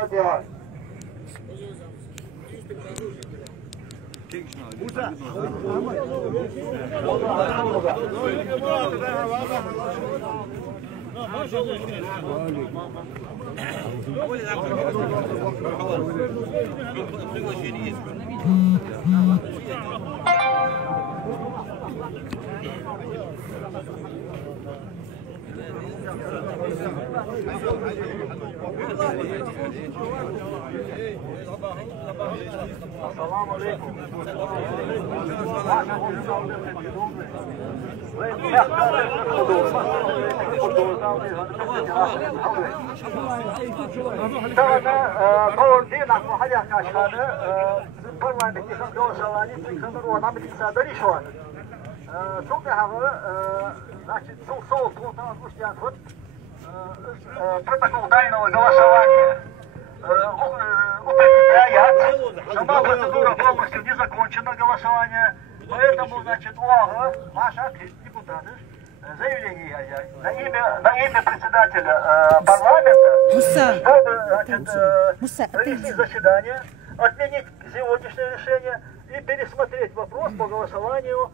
Молодец. Assalamu alaikum. Протокол тайного голосования утверждает, сама процедура полностью не закончена, голосование, поэтому, значит, ваши депутаты заявление на имя председателя парламента, чтобы, значит, провести заседание, отменить сегодняшнее решение и пересмотреть вопрос по голосованию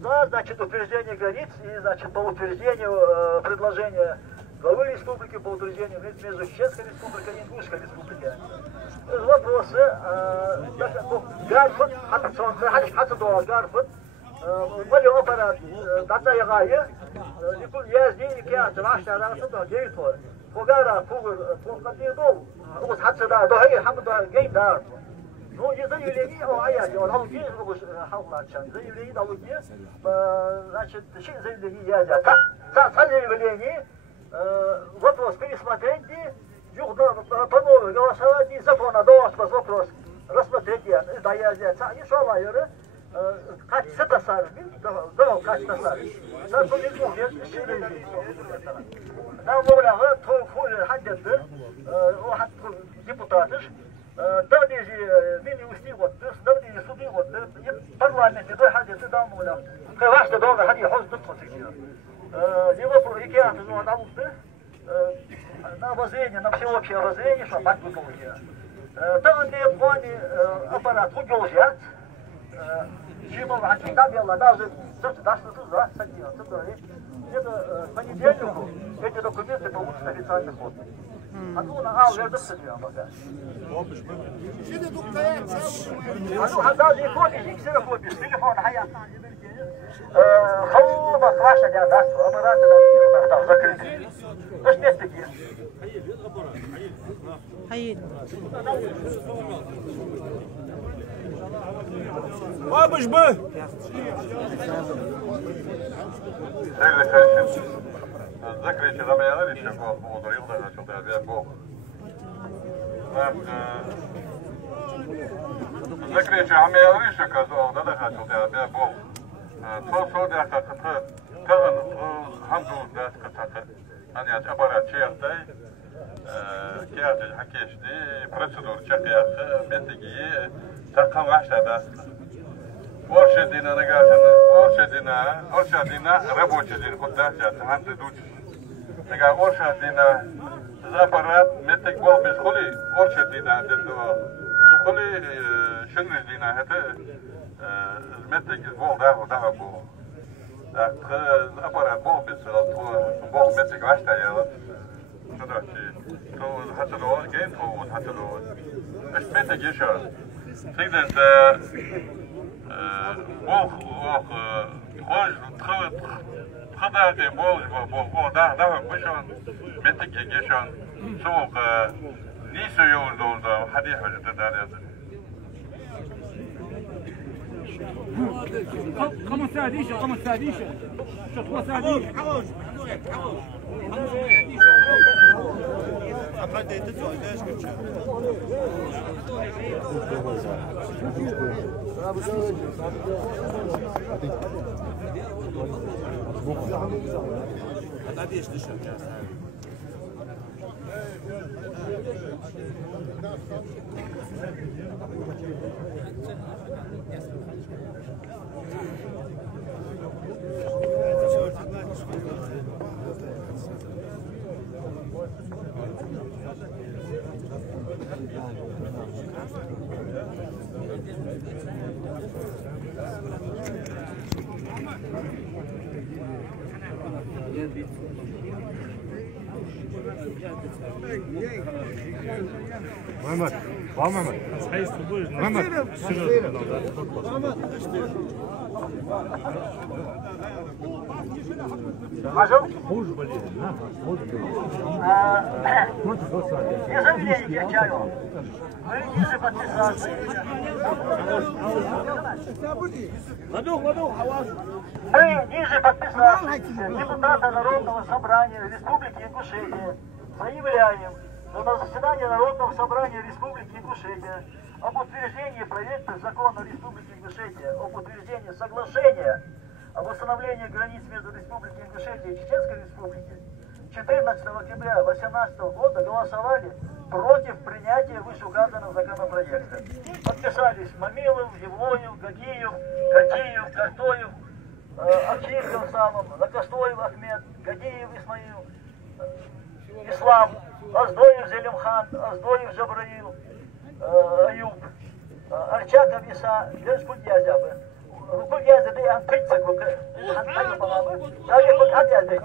за, значит, утверждение границ и, значит, по утверждению предложения главы республики, по утверждению между Чеченской республикой и Ингушской республикой. Вопросы, Гарфот, Хацадуа Гарфот, Малый аппарат, Дата Ягая, Язди, Икеа, Ваша, Расада, Гейтор, Фугара, Фугар, Фугатидол, Хацада, Дохай, Хамда, Гейдар. Ну, и заявление о Аяде, он Ауди, Хаулачан, заявление Ауди, значит, заявление Язя. Заявление, вопрос пересмотрения, по новому голосованию закона до вопрос рассмотрения, да Язя, и Шалайра, kaç tasarruf, doğal kaç tasarruf. Ben bunu bilmiyorum, ben böyle tofu haddedir, o hatta deputatır. Dağdeci beni üstü koydu, dağdeci sudu koydu. Parlamentte de haddeti damla. Kıvaçta doğru hadi hoş tutmasıyor. Его iki hafta sonra aldı. На обозрение, на всеобщее обозрение, что мать выполнили. Там где плане аппарат удержать. Чего там было даже туда садилось. Это по понедельнику эти документы получат официальный ход. А ну на уже садилось пока. А даже и копии, ксерокопии, телефон, хаят. Холма ваша не отдаст, аппараты там закрыты. То есть нет таких. Бабыш бы! Закрытие замяли еще год, ударил даже что-то я бог. Закрытие замяли еще казал, да что-то я бог. То да как-то ханду да как-то. Они аппарат чертай. Киаты хакешди процедур чакяты бетиги такам ашада. Оршедина нагашана, оршедина рабочий день куда сейчас ханты дуч. Нега оршедина за аппарат метик бол без холи оршедина это холи шенридина это метик бол да бол. Так аппарат бол без бол метик ашта تو حتی رو گیم تو حتی رو اسمت گیشان سیدن بوخ خوش خدای بوخ ده بشان مت گیشان سوق نیست یول دو حدی حجت داره خمس ساديشة شطوة ساديشة Mehmet, var Mehmet. Mehmet, Я заявление встречаю. Мы ниже подписаться. Мы ниже подписаться. Депутаты Народного собрания Республики Ингушетия заявляем, что на заседании Народного собрания Республики Ингушетия об утверждении проекта закона Республики Ингушетия об утверждении соглашения об установлении границ между Республикой Ингушетия и Чеченской Республики 14 октября 2018 года голосовали против принятия вышеуказанного законопроекта. Подписались Мамилов, Евлоев, Гагиев, Катиев, Картоев, Акчиев Самом, Накастоев Ахмед, Гадиев Исмаил, Ислам, Аздоев Зелимхан, Аздоев Жабраил, Аюб, Арчаков Иса, Геншпудьязябы. Рукудьязы, да и анкритцак, Антайна Палабы, да и Рукудьязы.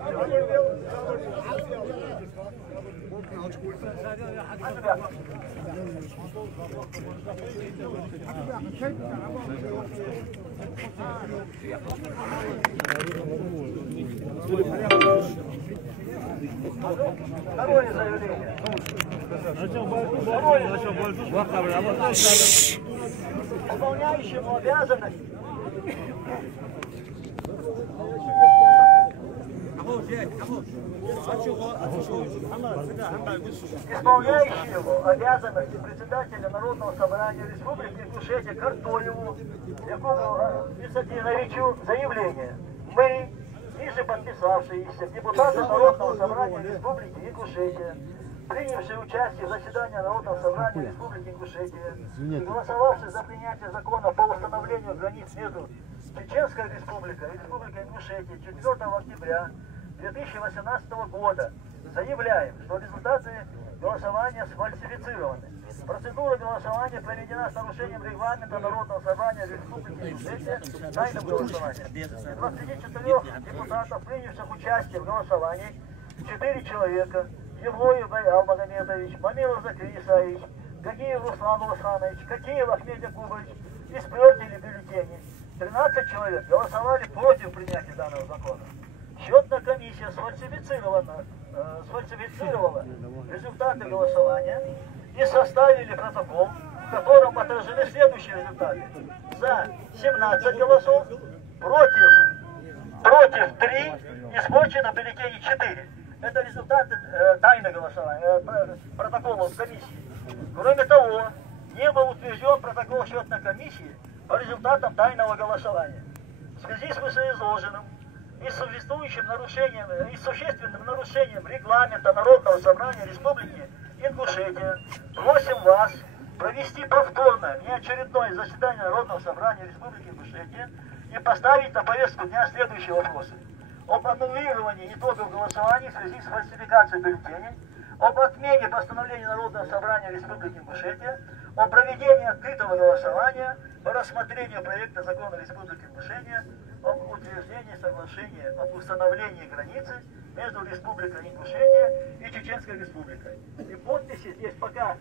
Второе заявление. Исполняющему обязанность исполняющему обязанности председателя Народного собрания Республики Ингушетия Картоеву Якову Висадиновичу заявление. Мы, ниже подписавшиеся депутаты Народного собрания Республики Ингушетия, принявшие участие в заседании Народного собрания Республики Ингушетия и голосовавшие за принятие закона по установлению границ между Чеченской Республикой и Республикой Ингушетия 4 октября 2018 года, заявляем, что результаты голосования сфальсифицированы. Процедура голосования проведена с нарушением регламента Народного собрания Республики Ингушетия тайным голосованием. 24 депутатов, принявших участие в голосовании, 4 человека: Евлоев Байал Магомедович, Мамилов Закирий Исаевич, Гагиев Руслан Уласанович, Катиев Ахмед Якубович, испортили бюллетени. 13 человек голосовали против принятия данного закона. Счетная комиссия сфальсифицировала результаты голосования и составили протокол, в котором отражены следующие результаты. За 17 голосов, против 3, испорчено бюллетени 4. Это результаты тайного голосования, протокола комиссии. Кроме того, не был утвержден протокол счетной комиссии по результатам тайного голосования. В связи с вышеизложенным и существующим нарушением, и существенным нарушением регламента Народного собрания Республики Ингушетия, просим вас провести повторное, неочередное заседание Народного собрания Республики Ингушетия и поставить на повестку дня следующие вопросы: об аннулировании итогов голосования в связи с фальсификацией бюллетеней, об отмене постановления Народного собрания Республики Ингушетия, о проведении открытого голосования по рассмотрению проекта закона Республики Ингушетия об утверждении соглашения об установлении границы между Республикой Ингушетия и Чеченской Республикой. И подписи здесь пока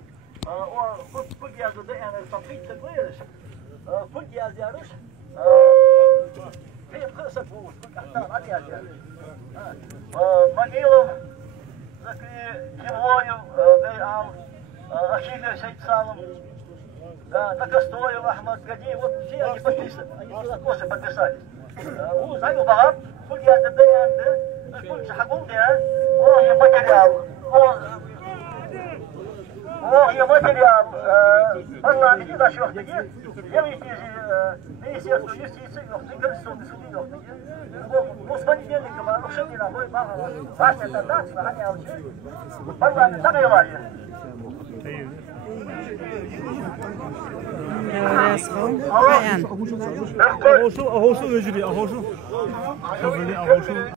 Мамилов, Евлоев, Байал, Акчиев Сейтсалом, Накастоев, Ахмад, Гади, вот все они подписаны, они туда тоже подписались. Знаю, Багам, Фульяза, Дэянда, Фульча Хагулдя, он материал, он материал, поставите на счёхтыге, делайте Министерство юстиции, Конституционный суд, с понедельника, нарушение ногой, ваша тенденция, нагонялся, парламент, договаривание. Ağuşu, özürü, ağuşu.